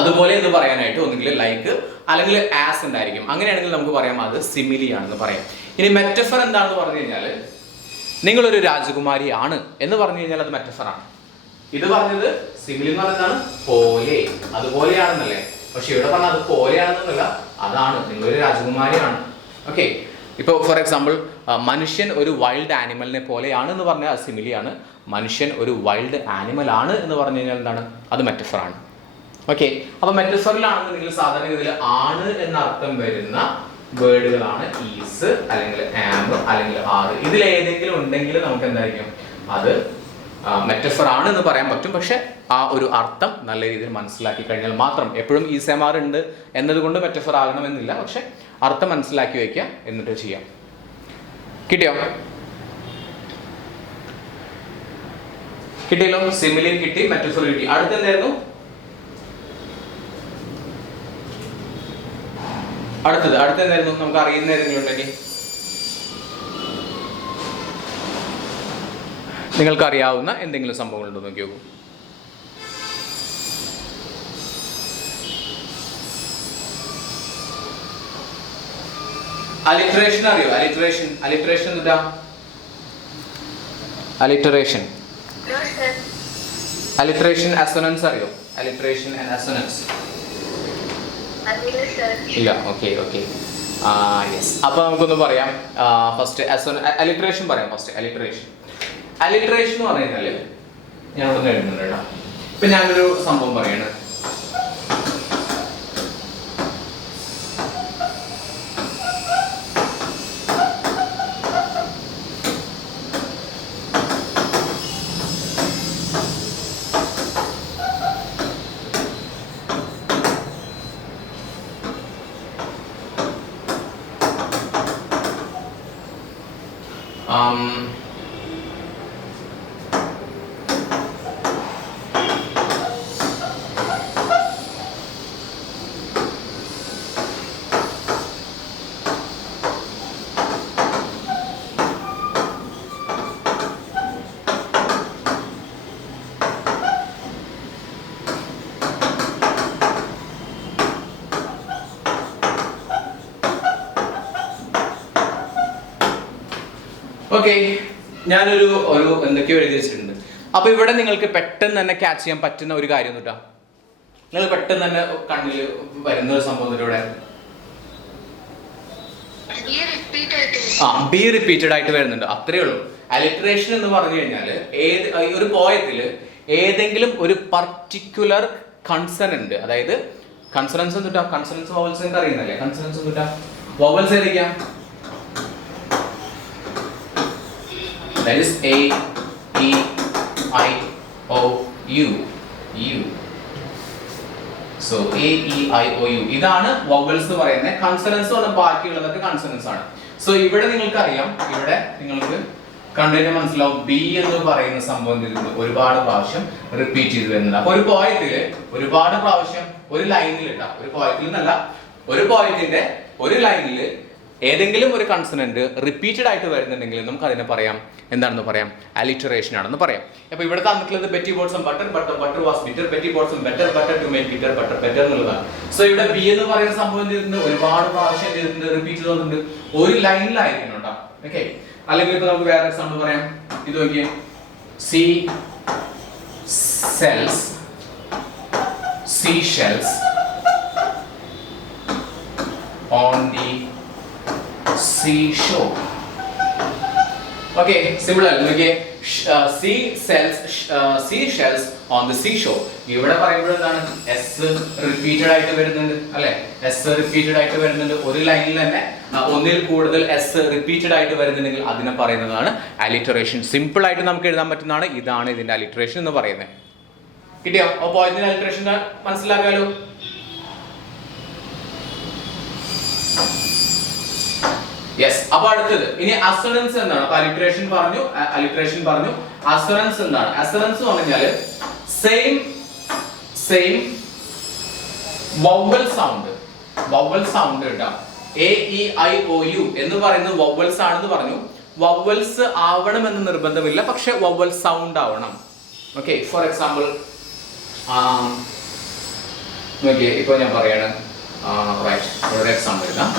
അതുപോലെ എന്ന് പറയാനായിട്ട് ഒന്നുകിൽ ലൈക്ക് അല്ലെങ്കിൽ ആസ് ഉണ്ടായിരിക്കും. അങ്ങനെയാണെങ്കിൽ നമുക്ക് പറയാം അത് സിമിലി ആണെന്ന് പറയാം. ഇനി മെറ്റഫർ എന്താണെന്ന് പറഞ്ഞു കഴിഞ്ഞാൽ നിങ്ങളൊരു രാജകുമാരിയാണ് എന്ന് പറഞ്ഞു കഴിഞ്ഞാൽ അത് മെറ്റഫറാണ്. ഇത് പറഞ്ഞത് സിമിലി എന്ന് പറഞ്ഞതാണ് പോലെ, അതുപോലെയാണെന്നല്ലേ. പക്ഷെ ഇവിടെ പറഞ്ഞാൽ അത് പോലെയാണെന്നല്ല, അതാണ്, നിങ്ങളൊരു രാജകുമാരിയാണ്. ഓക്കെ. ഇപ്പോൾ ഫോർ എക്സാമ്പിൾ മനുഷ്യൻ ഒരു വൈൽഡ് ആനിമലിനെ പോലെയാണ് എന്ന് പറഞ്ഞാൽ അത് സിമിലിയാണ്. മനുഷ്യൻ ഒരു വൈൽഡ് ആനിമൽ ആണ് എന്ന് പറഞ്ഞു കഴിഞ്ഞാൽ എന്താണ്, അത് മെറ്റഫറാണ്. ഓക്കെ. അപ്പൊ മെറ്റഫറിലാണെന്നുണ്ടെങ്കിൽ സാധാരണ ഇതിൽ ആണ് എന്ന അർത്ഥം വരുന്ന വേർഡുകളാണ് ഈസ് അല്ലെങ്കിൽ ആം അല്ലെങ്കിൽ ആറ്. ഇതിൽ ഏതെങ്കിലും ഉണ്ടെങ്കിൽ നമുക്ക് എന്തായിരിക്കും, അത് മെറ്റഫർ ആണ് എന്ന് പറയാൻ പറ്റും. പക്ഷെ ആ ഒരു അർത്ഥം നല്ല രീതിയിൽ മനസ്സിലാക്കി കഴിഞ്ഞാൽ മാത്രം. എപ്പോഴും ഈസ് ആം ആർ ഉണ്ട് എന്നതുകൊണ്ട് മെറ്റഫർ ആകണമെന്നില്ല. പക്ഷെ അർത്ഥം മനസ്സിലാക്കി വയ്ക്കുക, എന്നിട്ട് ചെയ്യാം. കിട്ടിയോ? കിട്ടിയല്ലോ. സിമിലി കിട്ടി, മെറ്റഫർ കിട്ടി. അടുത്ത എന്തായിരുന്നു? അടുത്തെന്തായിരുന്നു? നമുക്ക് അറിയുന്ന ഏതെങ്കിലും ഉണ്ടെങ്കിൽ, നിങ്ങൾക്ക് അറിയാവുന്ന എന്തെങ്കിലും സംഭവങ്ങളുണ്ടോ നോക്കി നോക്കൂ. അലിട്രേഷൻ അറിയോ? അലിട്രേഷൻ എന്താ? അലിട്രേഷൻ അസൊനൻസ് അറിയോ? അലിട്രേഷൻ ആൻഡ് അസൊനൻസ് ഇല്ല. ഓക്കെ. യെസ്. അപ്പൊ നമുക്കൊന്ന് പറയാം. ഫസ്റ്റ് അലിട്രേഷൻ പറയാം. ഫസ്റ്റ് അലിട്രേഷൻ എന്ന് പറഞ്ഞു കഴിഞ്ഞാല് ഞാൻ ഇവിടെ എഴുതുന്നുണ്ട് കേട്ടോ. ഇപ്പൊ ഞാനൊരു സംഭവം പറയാണ്. ഓക്കെ. ഞാനൊരു എന്തൊക്കെയോ എഴുതി വെച്ചിട്ടുണ്ട്. അപ്പൊ ഇവിടെ നിങ്ങൾക്ക് പെട്ടെന്ന് തന്നെ ക്യാച്ച് ചെയ്യാൻ പറ്റുന്ന ഒരു കാര്യം കേട്ടോ. നിങ്ങൾ പെട്ടെന്ന് തന്നെ കണ്ണിൽ വരുന്ന ഒരു സംഭവം ഇവിടെ ബി റിപ്പീറ്റഡ് ആയിട്ട് വരുന്നുണ്ട്. അത്രേ ഉള്ളൂ. അലിട്രേഷൻ എന്ന് പറഞ്ഞു കഴിഞ്ഞാൽ ഒരു പോയത്തില് ഏതെങ്കിലും ഒരു പർട്ടിക്കുലർ കൺസണന്റ്, അതായത് കൺസണൻസ് എന്തുട്ടാ, കൺസണൻസ് വവൽസ് എന്ന് അറിയുന്നല്ലേ. കൺസണൻസ് എന്തുട്ടാ, വവൽസ് ഏതൊക്കെയാ? That is A, E, I, O, U. So A, E, I, O, U. ഇതാണ് വവൽസ് എന്ന് പറയുന്നത്. കൺസണൻസ് ആണ് ബാക്കിയുള്ളതൊക്കെ കൺസണൻസ് ആണ്. സോ ഇവിടെ നിങ്ങൾക്ക് അറിയാം, ഇവിടെ നിങ്ങൾക്ക് കണ്ടുകഴിഞ്ഞാൽ മനസ്സിലാവും ബി എന്ന് പറയുന്ന സംഭവം ഒരുപാട് പ്രാവശ്യം റിപ്പീറ്റ് ചെയ്ത് വരുന്നുണ്ട്. അപ്പൊ ഒരു പോയത്തില് ഒരുപാട് പ്രാവശ്യം ഒരു ലൈനിൽ ഇട്ടാ, ഒരു പോയത്തിൽ എന്നല്ല, ഒരു പോയത്തിന്റെ ഒരു ലൈനില് ഏതെങ്കിലും ഒരു കൺസണന്റ് റിപ്പീറ്റഡ് ആയിട്ട് വരുന്നുണ്ടെങ്കിൽ നമുക്ക് അതിനെ പറയാം, എന്താണെന്ന് പറയാം, അലിറ്ററേഷൻ ആണെന്ന് പറയാം. അപ്പൊ ഇവിടെ തന്നിട്ടുള്ളത് Betty bought some butter was bitter, Betty bought some butter to make bitter better എന്നുള്ളതാണ്. സോ ഇവിടെ ബി എന്ന് പറയുന്ന സംഭവം ചെയ്തിട്ടുണ്ട്, ഒരുപാട് പ്രാവശ്യം ചെയ്തിട്ടുണ്ട്, റിപ്പീറ്റ് ചെയ്തിട്ടുണ്ട്, ഒരു ലൈനിലായിരിക്കണം കേട്ടോ. ഓക്കെ. അല്ലെങ്കിൽ ഇപ്പൊ നമുക്ക് വേറെ എക്സാമ്പിൾ പറയാം. ഇത് നോക്കിയേ, see shells on the seashore. Okay, similar. Okay, seashells on the seashore. ഇവിടെ പറയുമ്പോൾ എന്താണ്, എസ് റിപ്പീറ്റഡ് ആയിട്ട് വരുന്നുണ്ട് അല്ലെ. എസ് റിപ്പീറ്റഡ് ആയിട്ട് വരുന്നുണ്ട്, ഒരു ലൈനിൽ തന്നെ ഒന്നിൽ കൂടുതൽ എസ് റിപ്പീറ്റഡ് ആയിട്ട് വരുന്നുണ്ടെങ്കിൽ അതിനെ പറയുന്നതാണ് അലിറ്ററേഷൻ. സിമ്പിൾ ആയിട്ട് നമുക്ക് എഴുതാൻ പറ്റുന്നതാണ്. ഇതാണ് ഇതിന്റെ അലിറ്ററേഷൻ എന്ന് പറയുന്നത്. കിട്ടിയോ? അപ്പോൾ ഇതിന്റെ അലിറ്ററേഷൻ മനസ്സിലാക്കാലോ. യെസ്. അപ്പൊ അടുത്തത് ഇനി അസൊനൻസ് എന്താണ്? അപ്പൊ അലിട്രേഷൻ പറഞ്ഞു. അസൊനൻസ് എന്താണ്? അസൊനൻസ് എന്ന് പറഞ്ഞാല് സെയിം വവൽ സൗണ്ട് കേട്ടോ. A E I O U എന്ന് പറയുന്നത് വവൽസ് ആണെന്ന് പറഞ്ഞു. വവൽസ് ആവണമെന്ന് നിർബന്ധമില്ല, പക്ഷെ വവൽ സൗണ്ട് ആവണം. ഓക്കെ. ഫോർ എക്സാമ്പിൾ നോക്കിയേ, ഇപ്പോൾ ഞാൻ പറയാണ്, റൈറ്റ്, ഒരു എക്സാമ്പിൾ എടുക്കാം.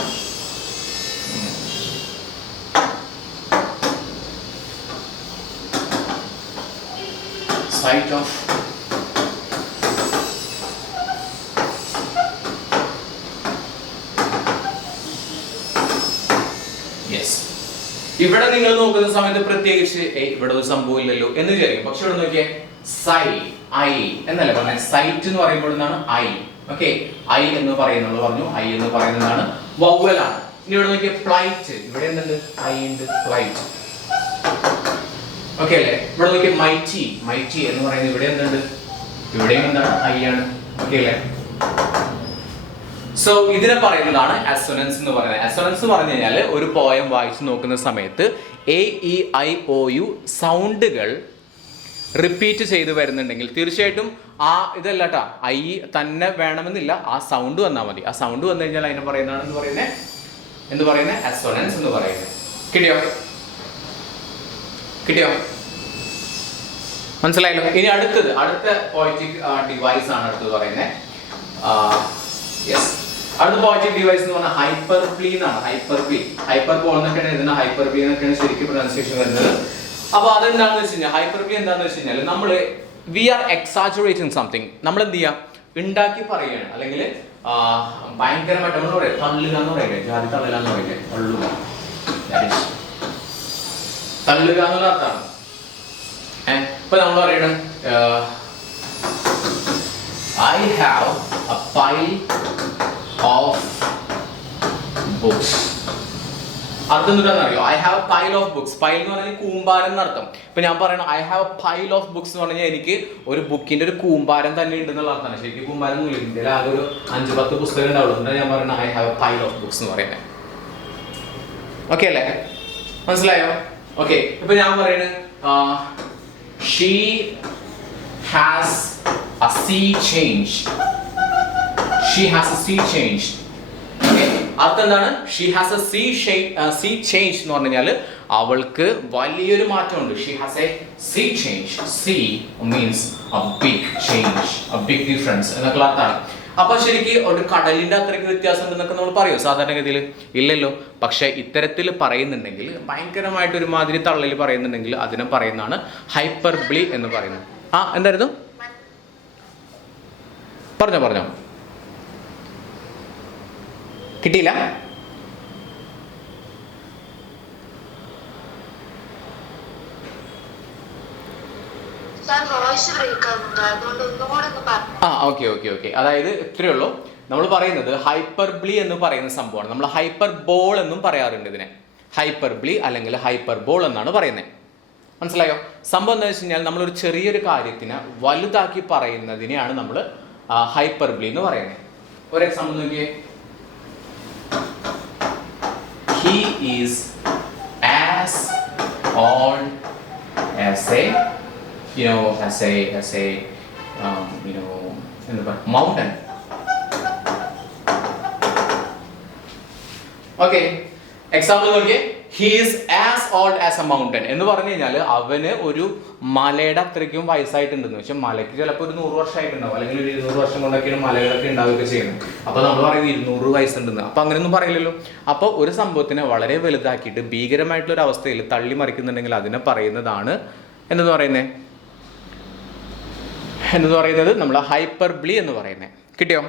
Sight of yes. ഇവിടെ നിങ്ങൾ നോക്കുന്ന സമയത്ത് പ്രത്യേകിച്ച് ഇവിടെ ഒരു സംഭവം ഇല്ലല്ലോ എന്ന് വിചാരിക്കും. പക്ഷെ ഇവിടെ നോക്കിയേ, സൈ, ഐ എന്നല്ലേ പറഞ്ഞത്. സൈറ്റ് എന്ന് പറയുമ്പോൾ എന്താണ്? ഐ. ഓക്കെ, ഐ എന്ന് പറയുന്നത് പറഞ്ഞു. ഐ എന്ന് പറയുന്നതാണ് വവ്വലാണ്. ഇനി ഇവിടെ നോക്കിയേ, ഫ്ലൈറ്റ്. ഇവിടെ എന്തുണ്ട്? ഐ ഉണ്ട്, ഫ്ലൈറ്റ്. ഓക്കെ അല്ലേ? ഇവിടെ നോക്കിയേ, മൈറ്റി. മൈറ്റി എന്ന് പറയുന്നത് ഇവിടെ എന്തുണ്ട്? ഇവിടെയും എന്താണ്? ഐ ആണ്. ഓക്കെ അല്ലേ? സോ ഇതിനെ പറയുന്നതാണ് അസൊനൻസ് എന്ന് പറയുന്നത്. അസൊനൻസ് എന്ന് പറഞ്ഞു കഴിഞ്ഞാൽ ഒരു പോയം വായിച്ചു നോക്കുന്ന സമയത്ത് A E I O U സൗണ്ടുകൾ റിപ്പീറ്റ് ചെയ്ത് വരുന്നുണ്ടെങ്കിൽ തീർച്ചയായിട്ടും ആ ഇതല്ല കേട്ടാ, ഐ തന്നെ വേണമെന്നില്ല, ആ സൗണ്ട് വന്നാൽ മതി. ആ സൗണ്ട് വന്നു കഴിഞ്ഞാൽ അതിനെ പറയുന്നതാണ് എന്ത് പറയുന്നത്? അസൊനൻസ് എന്ന് പറയുന്നത്. കിട്ടിയോ? മനസ്സിലായല്ലോ? ഇനി അടുത്ത പോയറ്റിക് ഡിവൈസ് ആണ് അടുത്തത് പറയുന്നത്. യെസ്, അടുത്ത പോയറ്റിക് ഡിവൈസ് എന്ന് പറഞ്ഞാൽ ഹൈപ്പർപ്ലീ എന്നാണ്. ഹൈപ്പർബോൾ എന്നൊക്കെയാണ് ഇതിന്, ഹൈപ്പർപ്ലീ എന്നൊക്കെയാണ് ശരിക്കും പ്രൊനൗൺസിയേഷൻ വരുന്നത്. അപ്പോൾ അതെന്താണെന്ന് വെച്ച് കഴിഞ്ഞാൽ, ഹൈപ്പർപ്ലീ എന്താണെന്ന് വെച്ച് കഴിഞ്ഞാൽ നമ്മൾ വി ആർ എക്സാജുറേറ്റിംഗ് സംതിങ്. നമ്മൾ എന്ത് ചെയ്യുക? ഉണ്ടാക്കി പറയുകയാണ്. അല്ലെങ്കിൽ ഭയങ്കരമായിട്ട് നമ്മൾ പറയാം, തള്ളുക എന്ന് പറയില്ലേ, ജാതി തള്ളുക എന്ന് പറയില്ലേ, തള്ളുക എന്നുള്ള അർത്ഥമാണ്. ഇപ്പൊ നമ്മൾ പറയണം, I have a pile of books. അർത്ഥം എന്താണെന്ന് അറിയോ? I have pile of books. Pile എന്ന് പറഞ്ഞാൽ കൂമ്പാരം എന്നർത്ഥം. ഇപ്പൊ ഞാൻ പറയണം I have pile of books എന്ന് പറഞ്ഞാൽ എനിക്ക് ഒരു ബുക്കിന്റെ ഒരു കൂമ്പാരം തന്നെ ഉണ്ടെന്നുള്ള അർത്ഥമാണ്. ശരിക്കും കൂമ്പാരം ഒന്നും ഇല്ല, ഇന്ത്യയിൽ ആകെ ഒരു 5-10 പുസ്തകം ഉണ്ടാവുള്ളൂ. എന്നിട്ട് ഞാൻ പറയണം I have pile of books എന്ന് പറയുന്നത്. ഓക്കെ അല്ലേ? മനസ്സിലായോ? ഓക്കെ, ഇപ്പൊ ഞാൻ പറയണ she has a sea change. She has a sea change. Okay, അർത്ഥം എന്താണ്? She has a sea change എന്ന് പറഞ്ഞാൽ അവൾക്ക് വലിയൊരു മാറ്റമുണ്ട്. She has a sea change. Sea means a big change, a big difference എന്നൊക്കെ അർത്ഥമാണ്. അപ്പൊ ശരിക്കും ഒരു കടലിന്റെ അത്രയ്ക്ക് വ്യത്യാസം ഉണ്ടെന്നൊക്കെ നമ്മൾ പറയുമോ സാധാരണഗതിയിൽ? ഇല്ലല്ലോ. പക്ഷെ ഇത്തരത്തിൽ പറയുന്നുണ്ടെങ്കിൽ, ഭയങ്കരമായിട്ട് ഒരുമാതിരി തള്ളൽ പറയുന്നുണ്ടെങ്കിൽ അതിനെ പറയുന്നതാണ് ഹൈപ്പർബ്ലി എന്ന് പറയുന്നത്. എന്തായിരുന്നു? പറഞ്ഞോ. കിട്ടിയില്ല? ഓക്കെ. അതായത് ഇത്രയേ ഉള്ളൂ. നമ്മൾ പറയുന്നത് ഹൈപ്പർബ്ലി എന്ന് പറയുന്ന സംഭവമാണ്. നമ്മൾ ഹൈപ്പർബോൾ എന്നും പറയാറുണ്ട് ഇതിനെ. ഹൈപ്പർബ്ലി അല്ലെങ്കിൽ ഹൈപ്പർബോൾ എന്നാണ് പറയുന്നത്. മനസ്സിലായോ? സംഭവം എന്താ വെച്ച് കഴിഞ്ഞാൽ നമ്മളൊരു ചെറിയൊരു കാര്യത്തിനെ വലുതാക്കി പറയുന്നതിനെയാണ് നമ്മൾ ഹൈപ്പർബ്ലി എന്ന് പറയുന്നത്. ഒരു എക്സാമ്പിൾ നോക്കിയേ, he is as old as a mountain. Okay, example നോക്കിയേ, he is as old as a mountain എന്ന് പറഞ്ഞു കഴിഞ്ഞാൽ അവന് ഒരു മലയുടെ അത്രയ്ക്കും വയസ്സായിട്ടുണ്ടെന്ന്. പക്ഷെ മലയ്ക്ക് ചിലപ്പോൾ ഒരു 100 വർഷമായിട്ടുണ്ടാവും, അല്ലെങ്കിൽ ഒരു 200 വർഷം കൊണ്ടൊക്കെയാണ് മലകളൊക്കെ ഉണ്ടാവുകയൊക്കെ ചെയ്യുന്നത്. അപ്പോൾ നമ്മൾ പറയുന്നത് 200 വയസ്സുണ്ടെന്ന്. അപ്പോൾ അങ്ങനെയൊന്നും പറയില്ലല്ലോ. അപ്പോൾ ഒരു സംഭവത്തിനെ വളരെ വലുതാക്കിയിട്ട് ഭീകരമായിട്ടുള്ളൊരു അവസ്ഥയിൽ തള്ളി മറിക്കുന്നുണ്ടെങ്കിൽ അതിനെ പറയുന്നതാണ് എന്തെന്ന് പറയുന്നത് നമ്മൾ ഹൈപ്പർബ്ലി എന്ന് പറയുന്നത്. കിട്ടിയോ?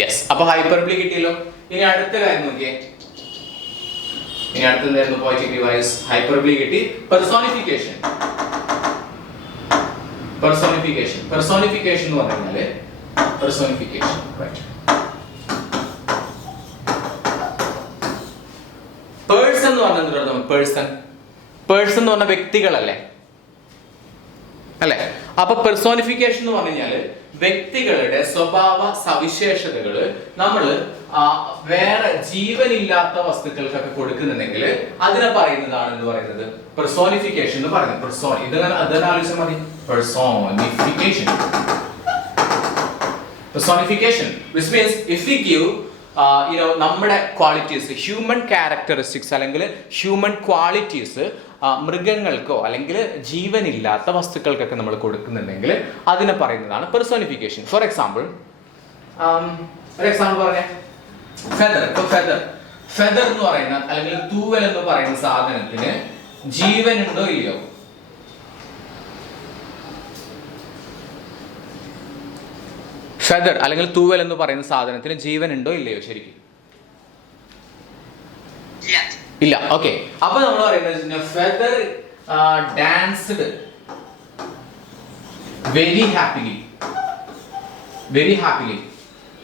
യെസ്. അപ്പൊ ഹൈപ്പർബ്ലി കിട്ടിയല്ലോ. ഇനി അടുത്ത കാര്യം നോക്കിയേ. ഇനി അടുത്തതായിരുന്നു പോയറ്റിക് ഡിവൈസ്. ഹൈപ്പർബ്ലി കിട്ടി. പെർസോണിഫിക്കേഷൻ എന്ന് പറഞ്ഞാല് റൈറ്റ്. പേഴ്സൺ എന്ന് പറഞ്ഞാൽ പേഴ്സൺ എന്ന് പറഞ്ഞ വ്യക്തികളല്ലേ അല്ലെ? അപ്പൊ പെർസോണിഫിക്കേഷൻ എന്ന് പറഞ്ഞാൽ വ്യക്തികളുടെ സ്വഭാവ സവിശേഷതകൾ നമ്മൾ വേറെ ജീവനില്ലാത്ത വസ്തുക്കൾക്കൊക്കെ കൊടുക്കുന്നുണ്ടെങ്കിൽ അതിനെ പറയുന്നതാണ് എന്ന് പറയുന്നത് പെർസോണിഫിക്കേഷൻ എന്ന് പറയുന്നത്. ആലോചിച്ചാൽ മതി. Personification, which means if we give നമ്മുടെ ക്വാളിറ്റീസ്, ഹ്യൂമൻ ക്യാരക്ടറിസ്റ്റിക്സ് അല്ലെങ്കിൽ ഹ്യൂമൻ ക്വാളിറ്റീസ് മൃഗങ്ങൾക്കോ അല്ലെങ്കിൽ ജീവനില്ലാത്ത വസ്തുക്കൾക്കൊക്കെ നമ്മൾ കൊടുക്കുന്നുണ്ടെങ്കിൽ അതിനെ പറയുന്നതാണ് പെർസോണിഫിക്കേഷൻ. ഫോർ എക്സാമ്പിൾ പറഞ്ഞേ, ഫെദർ. ഇപ്പൊ ഫെദർ എന്ന് പറയുന്ന അല്ലെങ്കിൽ തൂവൽ എന്ന് പറയുന്ന സാധനത്തിന് ജീവൻ ഉണ്ടോ ഇല്ലയോ? ഫെദർ അല്ലെങ്കിൽ തൂവൽ എന്ന് പറയുന്ന സാധനത്തിന് ജീവൻ ഉണ്ടോ ഇല്ലയോ? ശരിക്കും ഇല്ല. ഓക്കെ, അപ്പൊ നമ്മൾ പറയുന്നത് ഫെദർ ഡാൻസ്ഡ് വെരി ഹാപ്പിലി.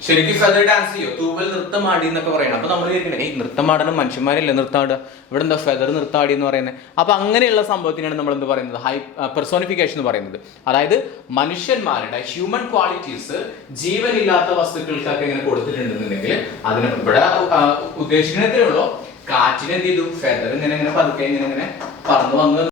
ശരിക്കും ഫെദർ ഡാൻസ് ചെയ്യോ? തൂവൽ നൃത്തമാടി എന്നൊക്കെ പറയണം. അപ്പൊ നമ്മൾ കേൾക്കണേ നൃത്തമാടണം, മനുഷ്യന്മാരല്ലേ നൃത്തമാടുക, ഇവിടെ എന്താ ഫെദർ നൃത്തമാടി എന്ന് പറയുന്നത്? അപ്പൊ അങ്ങനെയുള്ള സംഭവത്തിനാണ് നമ്മൾ എന്ത് പറയുന്നത്, പെർസോണിഫിക്കേഷൻ എന്ന് പറയുന്നത്. അതായത് മനുഷ്യന്മാരുടെ ഹ്യൂമൻ ക്വാളിറ്റീസ് ജീവനില്ലാത്ത വസ്തുക്കൾക്കൊക്കെ ഇങ്ങനെ കൊടുത്തിട്ടുണ്ടെന്നുണ്ടെങ്കിൽ അതിന് ഇവിടെ ഉദ്ദേശിക്കുന്നതേ ഉള്ളൂ. കാറ്റിന് എന്ത് ചെയ്തു, ഫെദർ ഇങ്ങനെ പതുക്കെ ഇങ്ങനെ പറന്നു വന്ന്